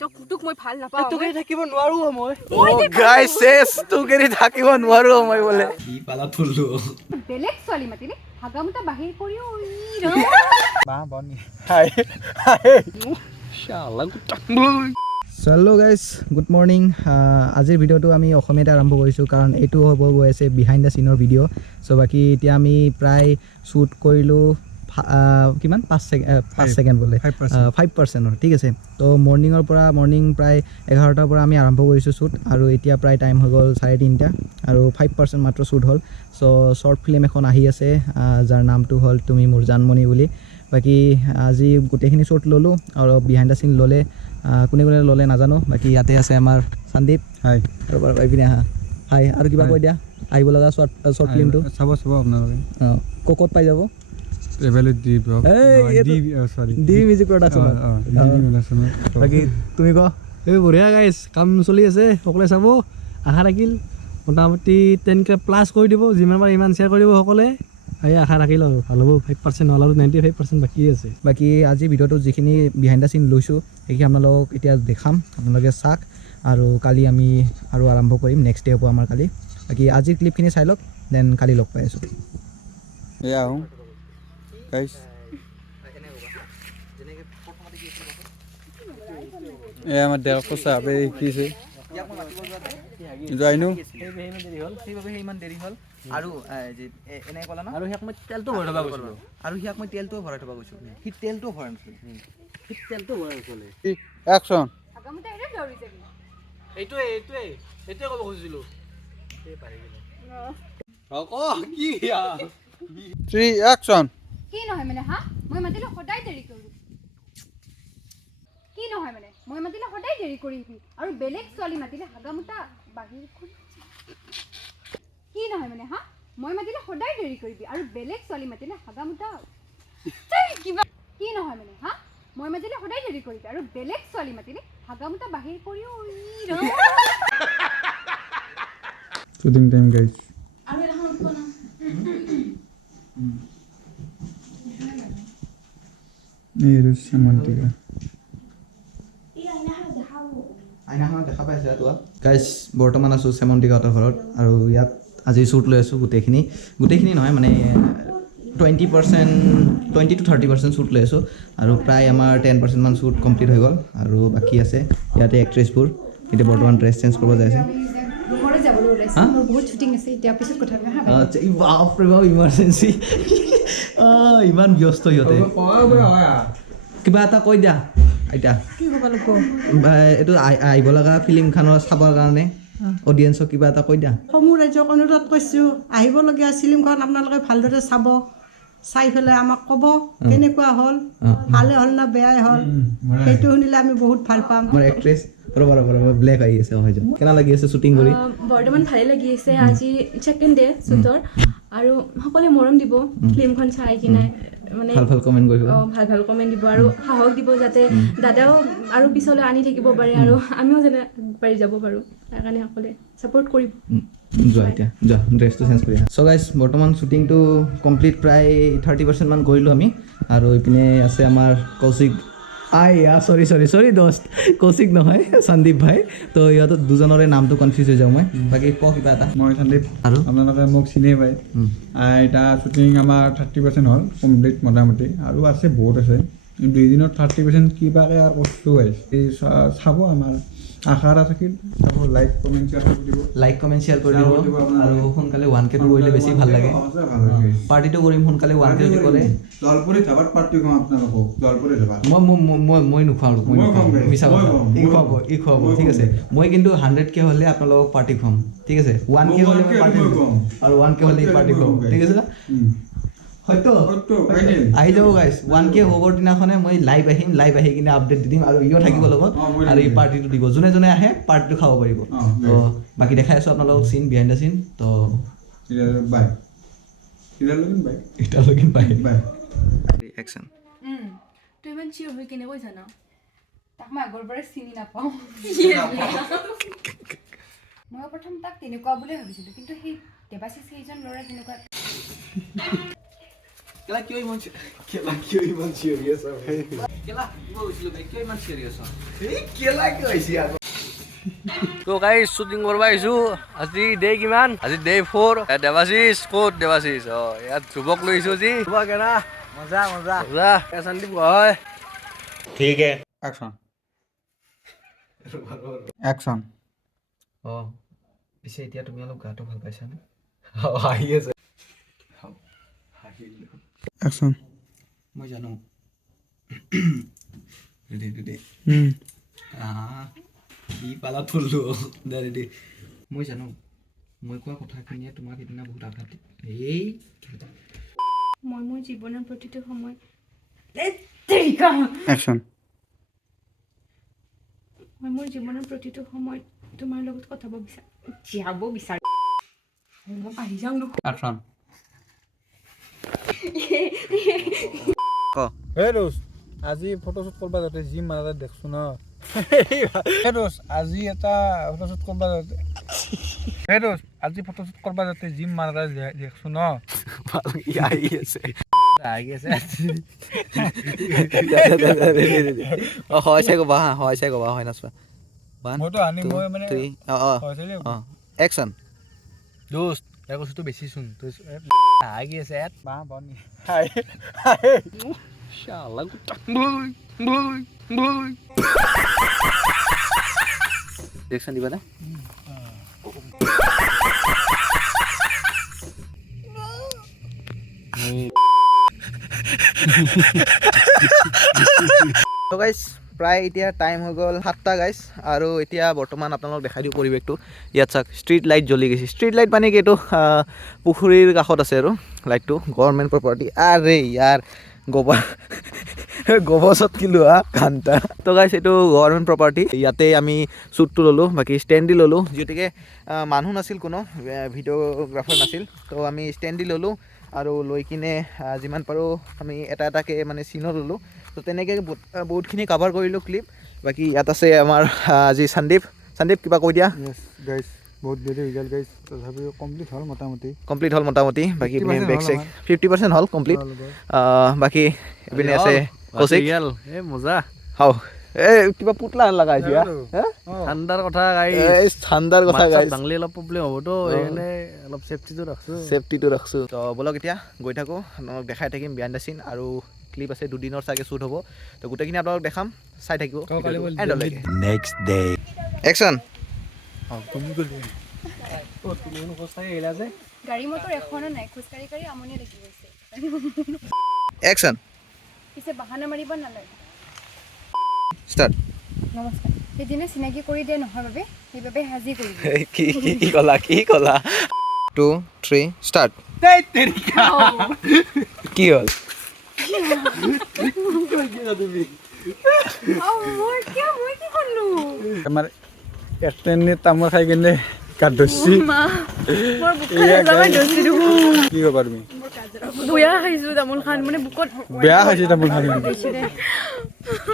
তোক মই ভাল নাপাওঁ তোক এৰি থাকিব নোৱাৰো মই গাইস শেষ তোক এৰি থাকিব নোৱাৰো মই বোলে কি পালা থুললো বেলেগ ছোৱালী মাতিলে হাগামুতা বাহিৰ কৰিও মা বনি হাই হাই শালা হেল্ল' গাইজ গুড মৰ্ণিং আজিৰ ভিডিঅ'টো আমি অসমীয়াতে আৰম্ভ কৰিছোঁ কাৰণ এইটো হ'ব গৈ আছে বিহাইণ্ড দ্য চিনৰ ভিডিঅ' চ' বাকী এতিয়া আমি প্ৰায় শ্বুট কৰিলোঁ কিমান 5 ছেকেণ্ড বোলে 5%, ঠিক আছে। তো মৰ্ণিঙৰ পৰা প্ৰায় 11টাৰ পৰা আমি আৰম্ভ কৰিছোঁ শ্বুট আৰু এতিয়া প্ৰায় টাইম হৈ গ'ল 3:30 আৰু 5% মাত্ৰ শ্বুট হ'ল। চ' শ্বৰ্ট ফিল্ম এখন আহি আছে যাৰ নামটো হ'ল তুমি মোৰ জানমণি বুলি। বাকী আজি গোটেইখিনি শ্বুট ল'লোঁ আৰু বিহাইণ্ড দ্য চিন ল'লে কোনে ল'লে নাজানো। বাকী ইয়াতে আছে আমাৰ সন্দীপ হাই আৰু বাৰু এইপিনে আহা হাই আৰু কিবা কৈ দিয়া আহিব লগা শ্বৰ্ট ফিল্মটো চাব আপোনালোকে ক'ত পাই যাব বাকী তুমি ক এই বঢ়িয়া গাইছ কাম চলি আছে সকলোৱে চাব আশা ৰাখিল মোটামুটি 10K প্লাছ কৰি দিব যিমান পাৰে ইমান শ্বেয়াৰ কৰিব সকলোৱে এই আশা ৰাখিল আৰু ভাল হ'ব 5% হ'ল আৰু 95% বাকী আছে। বাকী আজি ভিডিঅ'টো যিখিনি বিহাইণ্ড দ্য চিন লৈছোঁ সেইখিনি আপোনালোকক এতিয়া দেখাম আপোনালোকে চাওক আৰু কালি আমি আৰু আৰম্ভ কৰিম নেক্সট ডে হ'ব আমাৰ কালি। বাকী আজিৰ ক্লিপখিনি চাই লওক দেন কালি লগ পাই আছোঁ এয়া আহোঁ গাইছ এ আমাৰ ডেৰশ চাহাবে শিকিছে যাইনো সেইবাবে ইমান দেৰি হ'ল আৰু এনে ক'লা ন আৰু সিয়াক মই তেলটো ভৰাই থ'ব গৈছিলোঁ আৰু সিয়াক মই তেলটো ভৰাই থ'ব গৈছোঁ সি তেলটো ভৰাই নাছিলে একশ্যন এইটোৱে ক'ব খুজিছিলোঁ 3 একশ্যন কি নহয় মানে হা মই মাতিলে সদায় দেৰি কৰোঁ কি নহয় মানে মই মাতিলে সদায় দেৰি কৰিবি আৰু বেলেগ ছোৱালী মাতিলে হাগামুতা বাহিৰ কৰি কি নহয় মানে হা মই মাতিলে সদায় দেৰি কৰিবি আৰু বেলেগ ছোৱালী মাতিলে হাগামুতা কিবা কি নহয় মানে হা মই মাতিলে সদায় দেৰি কৰিবি আৰু বেলেগ ছোৱালী মাতিলে হাগামুতা বাহিৰ কৰিও শুটিং টাইম গাইজ আৰু এখন উঠব না এই ৰোমান্টিকা আইনাখনত দেখা পাইছে গাইজ বৰ্তমান আছোঁ চেমন্তিকাহঁতৰ ঘৰত আৰু ইয়াত আজি শ্বুট লৈ আছোঁ গোটেইখিনি নহয় মানে 20 to 30% শ্বুট লৈ আছোঁ আৰু প্ৰায় আমাৰ 10% মান শ্বুট কমপ্লিট হৈ গ'ল আৰু বাকী আছে ইয়াতে এক্ট্ৰেছবোৰ এতিয়া বৰ্তমান ড্ৰেছ চেঞ্জ কৰিব যাই আছে ইমাৰ্জেঞ্চি ইমান ব্যস্ত সিহঁতে কিবা এটা কৈ দিয়া এতিয়া এইটো আহিব লগা ফিল্মখনৰ চাবৰ কাৰণে অডিয়েঞ্চক কিবা এটা কৈ দিয়া সমূহ ৰাইজক অনুৰোধ কৰিছোঁ আহিবলগীয়া ফিল্মখন আপোনালোকে ভালদৰে চাব চাই পেলাই আমাক ক'ব কেনেকুৱা হ'ল ভালে হ'ল না বেয়াই হ'ল সেইটো শুনিলে আমি বহুত ভাল পাম। আমাৰ এক্ট্ৰেছ ব্লেক আহি আছে হয় কেনে লাগি আছে শ্বুটিং কৰি বৰ্তমান ভালে লাগি আছে আজি ছেকেণ্ড ডে শ্বুটৰ আৰু সকলোৱে মৰম দিব ফিল্মখন চাই কিনে মানে ভাল কমেণ্ট কৰিব ভাল কমেণ্ট দিব আৰু সাহস দিব যাতে দাদাও আৰু পিছলৈ আনি থাকিব পাৰে আৰু আমিও যেনে পাৰি যাব পাৰোঁ তাৰ কাৰণে সকলোৱে ছাপোৰ্ট কৰিব যোৱা এতিয়া যোৱা ড্ৰেছটো চেঞ্জ কৰি চ' গাইজ বৰ্তমান শ্বুটিংটো কমপ্লিট প্ৰায় 30% মান কৰিলোঁ আমি আৰু এইপিনে আছে আমাৰ কৌশিক চৰি দোস্ত কৌশিক নহয় সন্দীপ ভাই তো ইহঁতৰ দুজনৰে নামটো কনফিউজ হৈ যাওঁ মই বাকী ক কিবা এটা মই সন্দীপ আৰু আপোনালোকে মোক চিনিয়ে পায় এতিয়া শ্বুটিং আমাৰ 30% হ'ল কমপ্লিট মোটামুটি আৰু আছে বহুত আছে 2 দিনত 30% কিবাকৈ আৰু কষ্ট আহিছে চাব আমাৰ আশা থাকিল চাব লাইক কমেণ্ট শ্বেয়াৰ কৰি দিব আৰু সোনকালে 1K কৰিলে বেছি ভাল লাগে পাৰ্টিটো কৰিম সোনকালে 1K কৰে জলপুৰি ধাবাত পাৰ্টি খুৱাম আপোনালোকক জলপুৰি ধাবাত মই নোখোৱাওঁ মিছা ই খুৱাব ঠিক আছে মই কিন্তু 100K হ'লে আপোনালোকক পাৰ্টি খুৱাম ঠিক আছে 1K হ'লে মই পাৰ্টি খুৱাম আৰু 1K হ'লে পাৰ্টি খুৱাম ঠিক আছে হয়তো আহি যাব গাইজ 1K হ'বৰ দিনাখনে মই লাইভ আহি কিনে আপডেট দি দিম আৰু ইও থাকিব লগত আৰু এই পাৰ্টিটো দিব যোনে আহে পাৰ্টিটো খাব পাৰিব তো বাকী দেখাই আছোঁ আপোনালোকক চিন বিহাইণ্ড দ্য চিন তো বাই একশ্যন তই ইমান চিঞৰ হৈ কেনেকৈ জানা তাক মই আগৰ পৰাই চিনি নাপাওঁ মই প্ৰথম তাক তেনেকুৱা বুলিয়ে ভাবিছিলোঁ কিন্তু সেই দেৱাশীষ সেইজন ল'ৰা তেনেকুৱা কেলা কিয় ইমান চিৰিয়াছ কেলা কিয় হৈছিল কিয় ইমান চিৰিয়াছ কেলা কিয় হৈছে আকৌ তো গাইজ শ্বুটিং কৰিব আহিছোঁ আজি ডে কিমান আজি ডে 4 দেৱাশিষ ক'ত দেৱাশিষ ইয়াত ধ্ৰুৱক লৈ আহিছোঁ আজি ধ্ৰুৱ কেনা মজা মজা মজা সন্দীপ হয় একশ্যন একশ্যন পিছে এতিয়া তুমি অলপ গাটো ভাল পাইছানে আহি আছে একশ্যন মই জানো ৰেডি কি পালা ফুললো ৰেডি মই জানো মই কোৱা কথাখিনিয়ে তোমাক সিদিনা বহুত আঘাত এই মই মোৰ জীৱনৰ প্ৰতিটো সময় একশ্যন মই মোৰ জীৱনৰ প্ৰতিটো সময় তোমাৰ লগত কটাব বিচাৰোঁ আহি যাওঁ একশ্যন হে দোষ আজি ফটোশ্বুট কৰিব যাতে জিম মাৰা দেখছো ন হে দোষ আজি এটা ফটোশ্বুট কৰিব যাতে হে দোষ আজি ফটোশ্বুট কৰিব যাতে জিম মাৰা দেখছো ন আহি আছে হয় চাই ক'বা হা হয় চাই ক'বা হয় নাচোৱা মইতো আনি মই মানে একশ্যন দোস্ত ইয়াৰ বস্তুটো বেছি চোন আহি আছে ইয়াত বাহ বনি একশ্যন দিবা নে তো গাইজ প্ৰায় এতিয়া টাইম হৈ গ'ল 7টা গাইজ আৰু এতিয়া বৰ্তমান আপোনালোকক দেখাই দিওঁ পৰিৱেশটো ইয়াত চাওক ষ্ট্ৰীট লাইট জ্বলি গৈছে ষ্ট্ৰীট লাইট মানে কি এইটো পুখুৰীৰ কাষত আছে আৰু লাইটটো গভৰ্ণমেণ্ট প্ৰপাৰ্টি আৰে ইয়াৰ গবছত কি লোৱা ঘণ্টা তো গাইজ এইটো গভৰ্ণমেণ্ট প্ৰপাৰ্টি ইয়াতে আমি শ্বুটটো ল'লোঁ বাকী ষ্টেণ্ড দি ল'লোঁ যিহেতুকে মানুহ নাছিল কোনো ভিডিঅ'গ্ৰাফাৰ নাছিল তো আমি ষ্টেণ্ড দি ল'লোঁ আৰু লৈ কিনে যিমান পাৰোঁ আমি এটা এটাকৈ মানে চিনো ল'লোঁ তো তেনেকৈ বহুতখিনি কাভাৰ কৰিলোঁ ক্লিপ বাকী ইয়াত আছে আমাৰ আজি সন্দীপ কিবা কৈ দিয়া য়েছ গাইজ বহুত দেৰি হৈ গ'ল গাইজ তথাপিও কমপ্লিট হ'ল মোটামুটি বাকী 50% বেক চেক হ'ল 50% হ'ল কমপ্লিট বাকী এইপিনে আছে কৌশিক এই মজা হাও এই কিবা পুতলা লগা হৈছে ঠাণ্ডাৰ কথা ঠাণ্ডাৰ কথা গাইজ বাংলি অলপ প্ৰব্লেম হ'বতো সেইকাৰণে অলপ ছেফটিটো ৰাখছোঁ তো ব'লক এতিয়া গৈ থাকোঁ আপোনালোক দেখাই থাকিম বিহাইণ্ড দ্য চিন আৰু ক্লিপ আছে 2 দিনৰ চাগে শ্বুট হ'ব তো গোটেইখিনি আপোনালোক দেখাম চাই থাকিব এণ্ডলৈকে নেক্সট ডে একশ্যন গাড়ী মটৰ এখনো নাই খোজকাঢ়ি কাঢ়ি আমনি লাগি গৈছে একশ্যন পিছে বাহানা মাৰিব নালাগে ষ্টাৰ্ট নমস্কাৰ সেইদিনা চিনাকি কৰি দিয়া নহয় বাবে সেইবাবে হাজি কৰিব কি ক'লা 2 3 ষ্টাৰ্ট কি হ'ল আমাৰ এটেনে তামোল খাই কিনে গাত ধৰিছি কি ক'বা তুমি বেয়া খাইছোঁ তামোল খান মানে বুকত বেয়া খাইছে তামোল খাই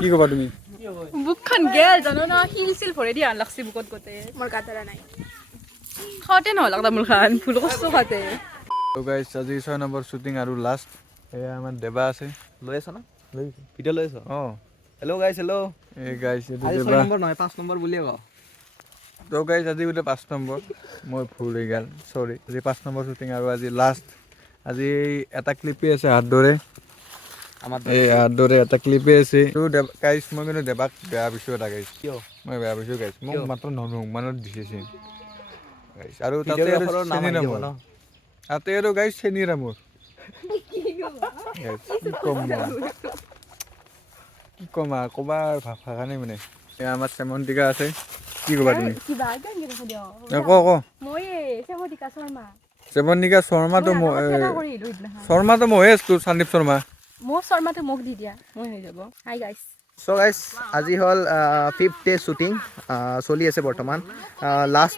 কি ক'বা তুমি বুকখন গেল জানো না শিল চিল ভৰাই দি আনলাগছি বুকত গোটেই মোৰ গাতৰা নাই খাওঁতে নহ'লাক তামোল খান ভুল কষ্ট খাওঁতে গাইজ আজি 6 নম্বৰ শ্বুটিং আৰু লাষ্ট এয়া আমাৰ দেৱা আছে লৈ আছ না ভিডিঅ' লৈ আছ অঁ হেল্ল' গাইজ হেল্ল' এই গাইজ এইটো আজি 6 দেৱা নম্বৰ নহয় 5 নম্বৰ বুলিয়ে কওঁ তো গাইজ আজি বোলে 5 নম্বৰ মই ভুল হৈ গ'ল চৰি আজি 5 নম্বৰ শ্বুটিং আৰু আজি লাষ্ট আজি এটা ক্লিপেই আছে হাত দৰে আমাৰ এই হাত দৰে এটা ক্লিপেই আছে তো গাইজ মই কিন্তু দেৱাক বেয়া পাইছোঁ এটা গাইজ কিয় মই বেয়া পাইছোঁ গাইজ মোক কিয়? মাত্ৰ 9 মানত দিছে গাইজ আৰু তাতে আৰু ভিডিঅ'গ্ৰাফাৰৰ নাম চেনি আহি যাব নামৰ ন তাতে আৰু গাইজ চেনিৰা মোৰ কি ক'ম আৰু ক'বাৰ ভাষা নাই মানে এয়া আমাৰ চেমন্তিকা আছে কি ক'বা তুমি কিবা গান গাই থাকোঁ দিয়ক মই চেমন্তিকা শৰ্মা চেমন্তিকা শৰ্মাটো শৰ্মাটো মহেশ তোৰ সন্দীপ শৰ্মা মোৰ শৰ্মাটো মোক দি দিয়া মই হৈ যাব হাই গাইছ চ' গাইজ আজি হ'ল 5th ডে শ্বুটিং চলি আছে বৰ্তমান লাষ্ট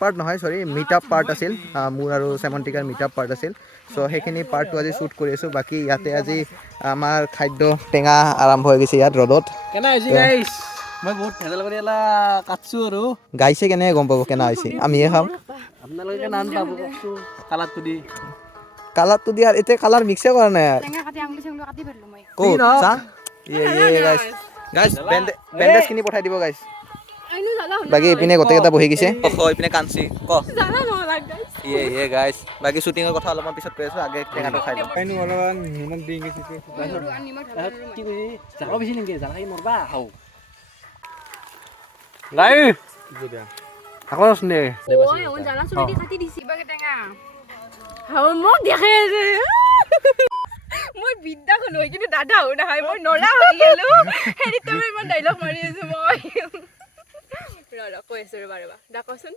পাৰ্ট নহয় চৰি মিট আপ পাৰ্ট আছিল মোৰ আৰু চেমন্তিকাৰ মিট আপ পাৰ্ট আছিল চ' সেইখিনি পাৰ্টটো আজি শ্বুট কৰি আছোঁ বাকী ইয়াতে আজি আমাৰ খাদ্য টেঙা আৰম্ভ হৈ গৈছে ইয়াত ৰ'দত কেনে হৈছে গাইছ মই বহুত ভেজাল কৰি কাটছোঁ আৰু গাইছে কেনেকৈ গম পাব কেনে হৈছে আমিহে খাম আপোনালোকে নান পাব কালাৰটো দি কালাৰটো দিয়া এতিয়া কালাৰ মিক্সে কৰা নাই আৰু টেঙা কাটি আঙুলি চাঙুলি কাটি পেলালো মই ক'ত চা গাইছ গাইছ বেণ্ডেজ কিনি পঠাই দিব গাইছ বাকী ইপিনে গোটেইকেইটা বহি গৈছে ইপিনে কাঞ্চি ক ইয়ে গাইছ বাকী শ্বুটিঙৰ কথা অলপমান পিছত কৈ আছোঁ আগে টেঙাটো খাই লওঁ অলপমান নিমখ দি গৈছে কি কৈছি জালা বেছি নেকি জালা খাই মৰবা হাও লাই আকৌ নে জালা চুলি দি কাটি দিছি বাগে টেঙা হাও মোক দেখাই আছে মই বিদ্যাখন হৈ কিন্তু দাদা হৈ নাখায় মই নৰা হৈ গেলো হেৰি তুমি ইমান ডাইলগ মাৰি আছো মই ৰ কৈ আছো ৰবা ৰবা দা কচোন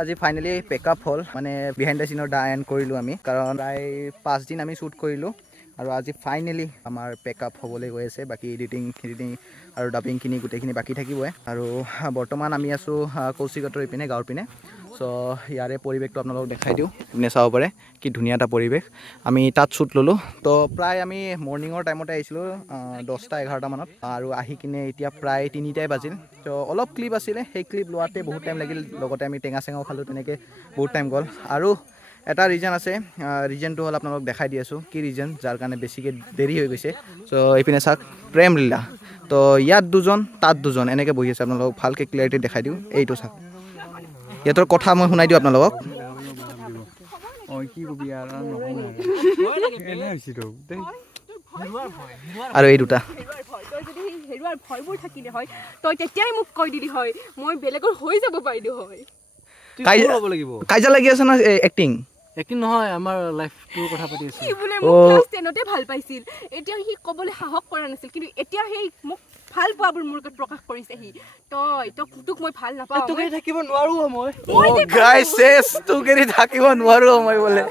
আজি ফাইনেলি পেকআপ হ'ল মানে বিহাইণ্ড দ্য চিনৰ দা এণ্ড কৰিলোঁ আমি কাৰণ প্ৰায় 5 দিন আমি শ্বুট কৰিলোঁ আৰু আজি ফাইনেলি আমাৰ পেকআপ হ'বলৈ গৈ আছে বাকী এডিটিং আৰু ডাবিংখিনি গোটেইখিনি বাকী থাকিবই আৰু বৰ্তমান আমি আছোঁ কৌশিকহঁতৰ ইপিনে গাঁৱৰ পিনে চ' ইয়াৰে পৰিৱেশটো আপোনালোকক দেখাই দিওঁ আপুনি চাব পাৰে কি ধুনীয়া এটা পৰিৱেশ আমি তাত শ্বুট ল'লোঁ তো প্ৰায় আমি মৰ্ণিঙৰ টাইমতে আহিছিলোঁ 10-11 মানত আৰু আহি কিনে এতিয়া প্ৰায় 3টাই বাজিল তো অলপ ক্লিপ আছিলে সেই ক্লিপ লোৱাতে বহুত টাইম লাগিল লগতে আমি টেঙা চেঙাও খালোঁ তেনেকৈ বহুত টাইম গ'ল আৰু এটা ৰিজন আছে ৰিজনটো হ'ল আপোনালোকক দেখাই দি আছোঁ কি ৰিজন যাৰ কাৰণে বেছিকৈ দেৰি হৈ গৈছে চ' এইপিনে চাওক প্ৰেম লীলা তো ইয়াত দুজন তাত দুজন এনেকৈ বহি আছে আপোনালোকক ভালকৈ ক্লিয়াৰিটি দেখাই দিওঁ এইটো চাওক ইহঁতৰ কথা মই শুনাই দিওঁ আপোনালোকক আৰু এই দুটা হেৰুৱাৰ ভয়বোৰ থাকিলে হয় তই তেতিয়াই মোক কৈ দিলি হয় মই বেলেগৰ হৈ যাব পাৰিলো হয় কাজিয়া লাগি আছে ন এক্টিং একো নহয় আমাৰ লাইফটোৰ কথা পাতি আছোঁ সি বোলে মোক ক্লাছ 10তে ভাল পাইছিল এতিয়া সি ক'বলৈ সাহস কৰা নাছিল কিন্তু এতিয়া সেই মোক ভাল পোৱাবোৰ মোৰ আগত প্ৰকাশ কৰিছে সি তই তোক মই ভাল নাপাওঁ তোক থাকিব নোৱাৰো মই গাইছ শেষ তোক এৰি থাকিব নোৱাৰো মই বোলে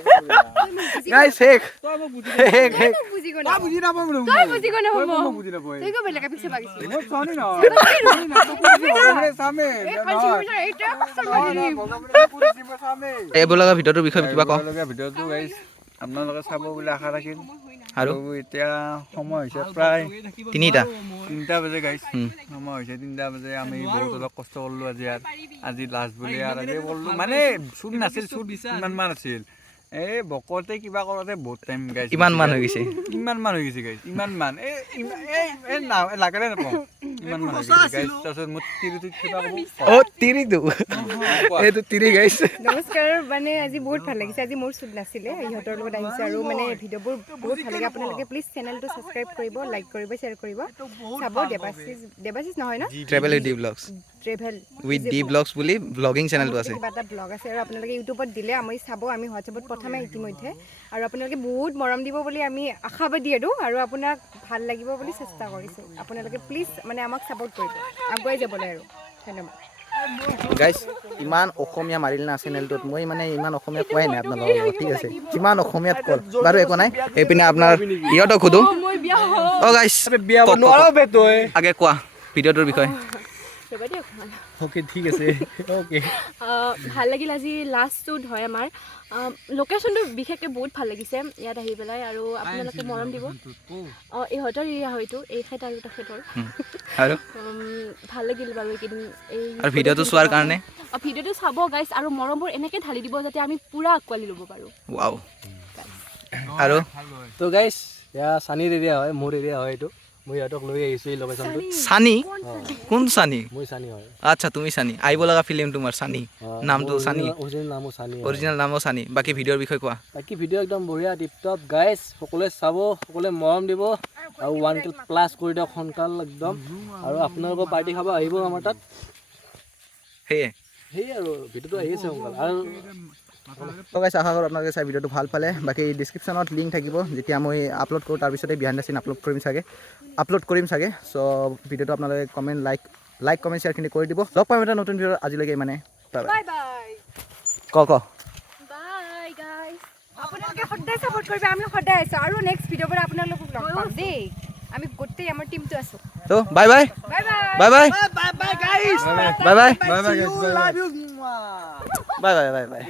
গাইছ শেষ এইবিলাকৰ ভিতৰটোৰ বিষয়ে কিবা কওঁ ভিডিঅ'টো গাইছ আপোনালোকে চাব বুলি আশা ৰাখিল আৰু এতিয়া সময় হৈছে প্ৰায় 3টা বাজে গাইছ সময় হৈছে 3টা বাজে আমি বহুত অলপ কষ্ট কৰিলোঁ আজি লাষ্ট বুলি আৰু আজি কৰিলোঁ মানে শ্বুট নাছিল শ্বুট ইমানমান আছিল এই বকতে কিবা কৰোঁতে বহুত টাইম গাইছ ইমান মান হৈ গৈছে গাইছ ইমান লাগালে নাপাওঁ ইমান মান হৈ গৈছে গাইছ তাৰপিছত মোৰ তিৰিটোত কিবা তিৰিটো এইটো তিৰি গাইছ নমস্কাৰ মানে আজি বহুত ভাল লাগিছে আজি মোৰ শ্বুট নাছিলে ইহঁতৰ লগত আহিছে আৰু মানে ভিডিঅ'বোৰ বহুত ভাল লাগে আপোনালোকে প্লিজ চেনেলটো ছাবস্ক্ৰাইব কৰিব লাইক কৰিব শ্বেয়াৰ কৰিব চাব দেৱাশিষ নহয় ন travel with D blogs travel with D blogs বুলি ব্লগিং চেনেলটো আছে কিবা এটা ব্লগ আছে আৰু আপোনালোকে ইউটিউবত দিলে আমি চাব আমি হোৱাটছএপত পঠামে ইতিমধ্যে আৰু আপোনালোকে বহুত মৰম দিব বুলি আমি আশাবাদী আৰু আপোনাক ভাল লাগিব বুলি চেষ্টা কৰিছোঁ আপোনালোকে প্লিজ মানে আমাক ছাপোৰ্ট কৰিব আগুৱাই যাবলৈ আৰু ধন্যবাদ গাইছ ইমান অসমীয়া মাৰিল না চেনেলটোত মই মানে ইমান অসমীয়া কোৱাই নাই আপোনালোকৰ লগত ঠিক আছে কিমান অসমীয়াত কল বাৰু একো নাই এইপিনে আপোনাৰ ইহঁতক সোধোঁ অঁ গাইছ আগে কোৱা ভিডিঅ'টোৰ বিষয়ে অ'কে ঠিক আছে অ'কে ভাল লাগিল আজি লাষ্ট শ্বুট হয় আমাৰ লোকেশ্যনটো বিশেষকৈ বহুত ভাল লাগিছে ইয়াত আহি পেলাই আৰু আপোনালোকে মৰম দিব ইহঁতৰ এৰিয়া হয়তো এই খেত আৰু তেখেতৰ আৰু ভাল লাগিল বাৰু এইকেইদিন এই আৰু ভিডিঅ'টো চোৱাৰ কাৰণে ভিডিঅ'টো চাব গাইছ আৰু মৰমবোৰ এনেকৈ ঢালি দিব যাতে আমি পূৰা আঁকোৱালি ল'ব পাৰোঁ ৱাও আৰু তো গাইছ এয়া চানীৰ এৰিয়া হয় মোৰ এৰিয়া হয় এইটো মই ইহঁতক লৈ আহিছোঁ এই লোকেশ্যনটো চানী কোন চানী মই চানী হয় আচ্ছা তুমি চানী আহিব লগা ফিল্ম তোমাৰ চানী নামটো চানী অৰিজিনেল নামো চানী অৰিজিনেল নামো চানী বাকী ভিডিঅ'ৰ বিষয়ে কোৱা বাকী ভিডিঅ' একদম বঢ়িয়া টিপটপ গাইছ সকলোৱে চাব সকলোৱে মৰম দিব আৰু 1K+ কৰি দিয়ক সোনকাল একদম আৰু আপোনালোকৰ পাৰ্টি খাব আহিব আমাৰ তাত সেয়ে আৰু ভিডিঅ'টো আহি আছে সোনকাল আৰু গাইছ আশা কৰোঁ আপোনালোকে চাই ভিডিঅ'টো ভাল পালে বাকী ডিছক্ৰিপশ্যনত লিংক থাকিব যেতিয়া মই আপলোড কৰোঁ তাৰপিছতে বিহাইণ্ড দ্য চিন আপলোড কৰিম চাগে চ' ভিডিঅ'টো আপোনালোকে কমেণ্ট লাইক কমেণ্ট শ্বেয়াৰখিনি কৰি দিব লগ পাম এটা নতুন ভিডিঅ' আজিলৈকে মানে বাই বাই ক বাই গাইছ আপোনালোকে সদায় ছাপোৰ্ট কৰিব আমি সদায় আছোঁ আৰু নেক্সট ভিডিঅ'ৰ পৰা আপোনালোকক লগ পাম দেই আমি গোটেই আমাৰ টিমটো আছোঁ তো bye bye bye bye bye bye bye bye